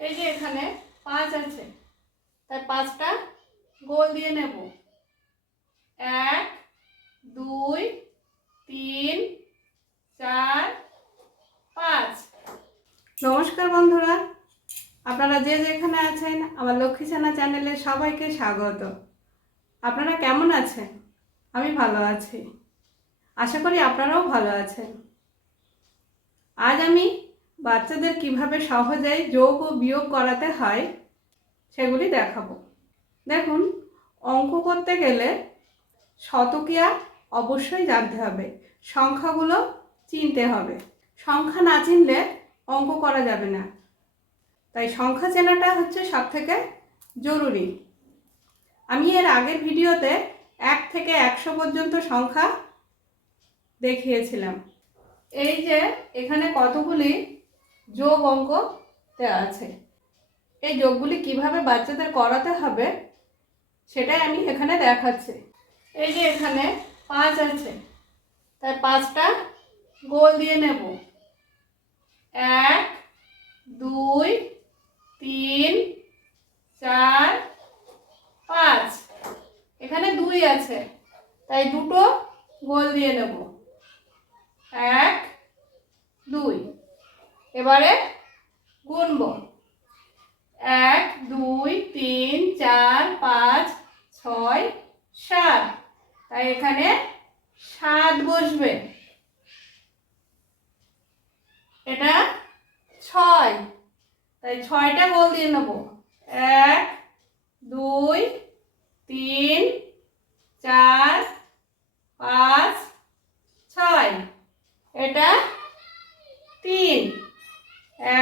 এই যে এখানে পাঁচ আছে। তাই পাঁচটা গোল দিয়ে নেব। এক, দুই, তিন, চার, পাঁচ। নমস্কার বন্ধুরা। আপনারা যে যেখানে আছেন, আমার লক্ষ্মী সেনা চ্যানেলে সবাইকে স্বাগত। আপনারা কেমন আছেন? আমি ভালো আছি। আশা করি আপনারাও ভালো আছেন। আজ আমি বাচ্চাদের কীভাবে সহজেই যোগ ও বিয়োগ করাতে হয় সেগুলি দেখাবো। দেখুন, অঙ্ক করতে গেলে শতকিয়া অবশ্যই জানতে হবে। সংখ্যাগুলো চিনতে হবে। সংখ্যা না চিনলে অঙ্ক করা যাবে না। তাই সংখ্যা চেনাটা হচ্ছে সব থেকে জরুরি। আমি এর আগের ভিডিওতে এক থেকে একশো পর্যন্ত সংখ্যা দেখিয়েছিলাম। এই যে এখানে কতগুলি যোগ অঙ্ক দেওয়া আছে। এই যোগগুলি কীভাবে বাচ্চাদের করাতে হবে সেটাই আমি এখানে দেখাচ্ছি। এই যে এখানে পাঁচ আছে। তাই পাঁচটা গোল দিয়ে নেব। এক, দুই, তিন, চার, পাঁচ। এখানে দুই আছে। তাই দুটো গোল দিয়ে নেব। এক, দুই। এবারে গুনব। এক, দুই, তিন, চার, পাঁচ, ছয়, সাত। তাই এখানে সাত বসবে। এটা ছয়। তাই ছয়টা গোল দিয়ে নেব। এক দুই তিন চার পাঁচ ছয় এটা তিন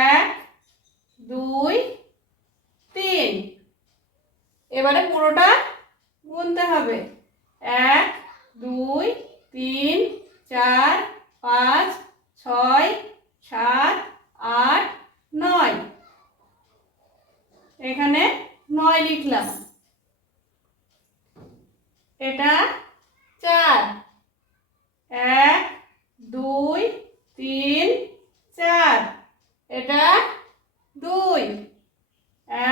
এক দুই তিন এবারে পুরোটা গুনতে হবে? এক, দুই, তিন, চার, পাঁচ, ছয়, সাত, আট, নয়। এখানে নয় লিখলাম। এটা চার এক দুই তিন চার এটা দুই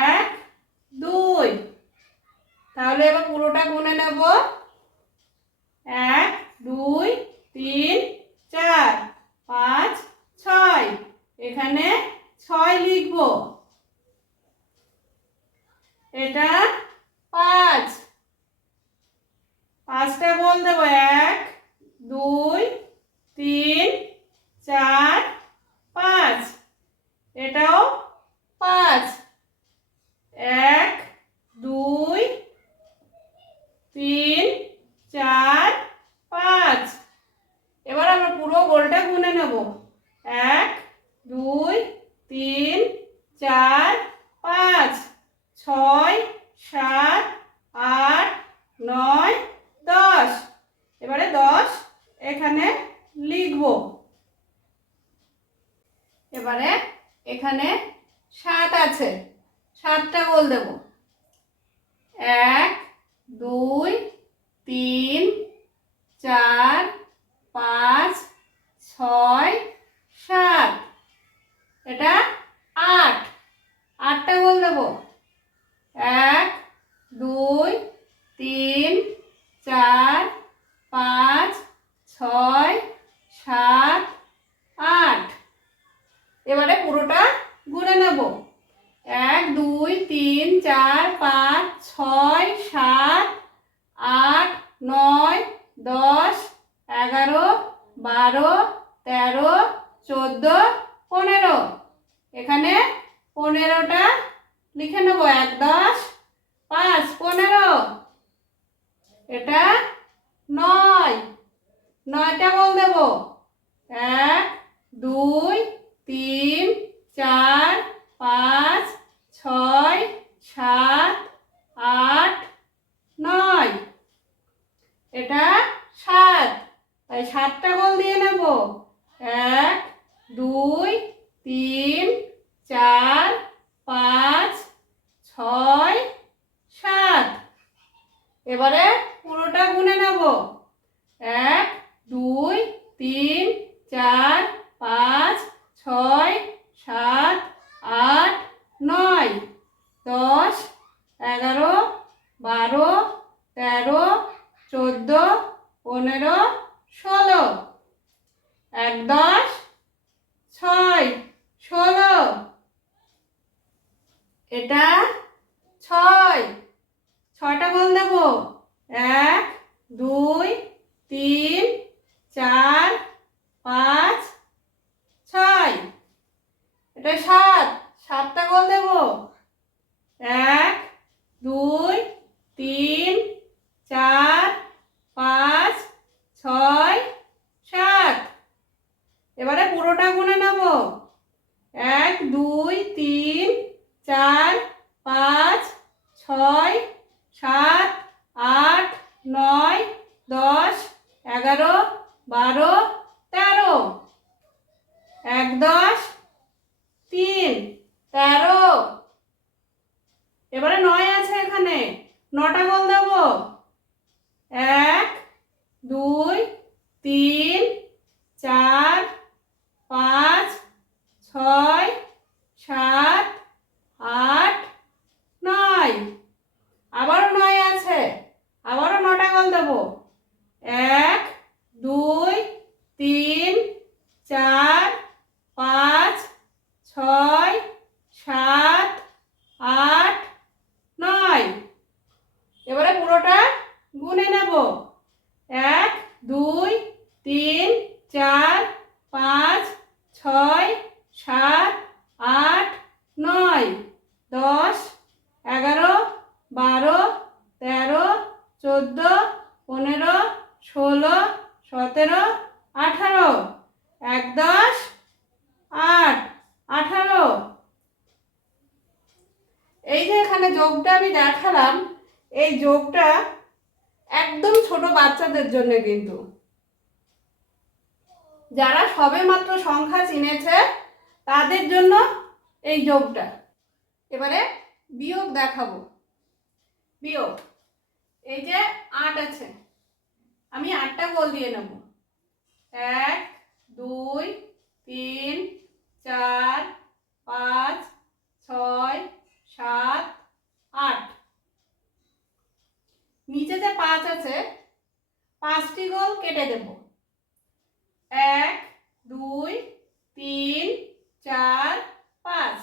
এক দুই তাহলে এবার পুরোটা গুনে নেব এক দুই তিন চার পাঁচ ছয় এখানে ছয় লিখব এটা পাঁচ পাঁচটা বল দেবো এক দুই তিন চার পাঁচ এটাও পাঁচ এক দুই তিন চার পাঁচ এবার আমরা পুরো গোলটা গুনে নেব এক দুই তিন চার পাঁচ ছয় সাত আট নয় দশ এবারে দশ এখানে লিখব এবারে এখানে সাত আছে সাতটা গোল দেব এক দুই তিন চার পাঁচ ছয় সাত এটা আট আটটা গোল দেব এক দুই তিন চার পাঁচ ছয় সাত আট এবারে পুরোটা গুনে নেব এক দুই তিন চার পাঁচ ছয় সাত আট নয় দশ এগারো বারো তেরো, চোদ্দ, পনেরো। এখানে পনেরোটা লিখে নেব, এক, দশ, পাঁচ, পনেরো। এটা নয়। নয়টা বল দেব। এক, দুই, তিন বারো, তেরো, চোদ্দ, পনেরো, ষোলো। এক, দশ, ছয়, ষোলো। এটা ছয়। ছটা বল দেবো। এক, দুই, তিন। এই যোগটা একদম ছোট বাচ্চাদের জন্য কিন্তু। যারা সবে মাত্র সংখ্যা চিনেছে, তাদের জন্য এই যোগটা। এবারে বিয়োগ দেখাবো। বিয়োগ। এই যে আট আছে। আমি আটটা গোল দিয়ে নেব। এক, দুই, তিন চার পাঁচ ছয় সাত আট নিচে যে পাঁচ আছে পাঁচটি গোল কেটে দেব। এক, দুই, তিন, চার, পাঁচ।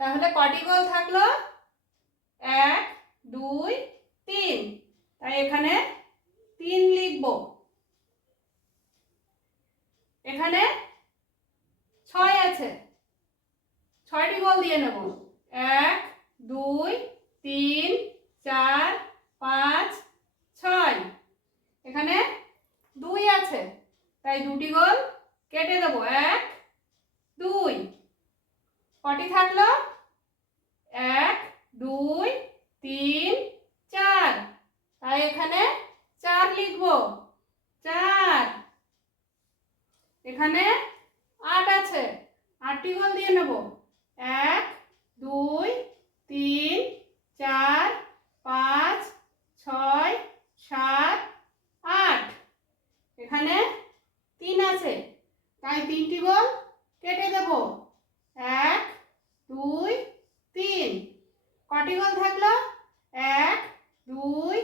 তাহলে কটি গোল থাকল? এক, দুই, তিন। তাই এখানে তিন লিখব। এখানে ছয় আছে। ছয়টি গোল দিয়ে নেব। এক, দুই, তিন চার পাঁচ ছয় এখানে দুই আছে তাই দুটি গোল কেটে দেব এক দুই কটি থাকল এক দুই তিন চার তাই এখানে চার লিখব। চার। এখানে আট আছে। আটটি গোল দিয়ে নেব। এক, দুই, তিন, চার, পাঁচ, ছয়, সাত, আট। এখানে তিন আছে। তাই তিনটি গোল কেটে দেব এক দুই তিন কটি গোল থাকল এক দুই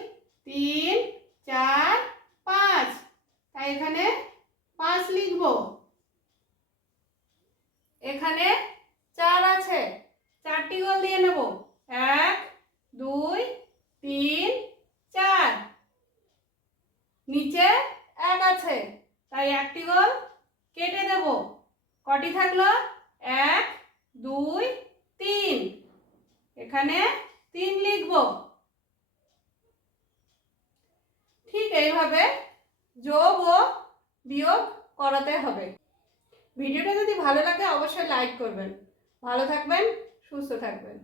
তিন চার পাঁচ তাই এখানে পাঁচ লিখব এখানে চার আছে। চারটি গোল দিয়ে নেব। এক, দুই, তিন, চার। নিচে এক আছে। তাই একটি গোল কেটে দেব। কটি থাকল? এক, দুই, তিন। এখানে তিন লিখব ঠিক এইভাবে যোগ ও বিয়োগ করাতে হবে ভিডিওটা যদি ভালো লাগে অবশ্যই লাইক করবেন। ভালো থাকবেন সুস্থ থাকবেন।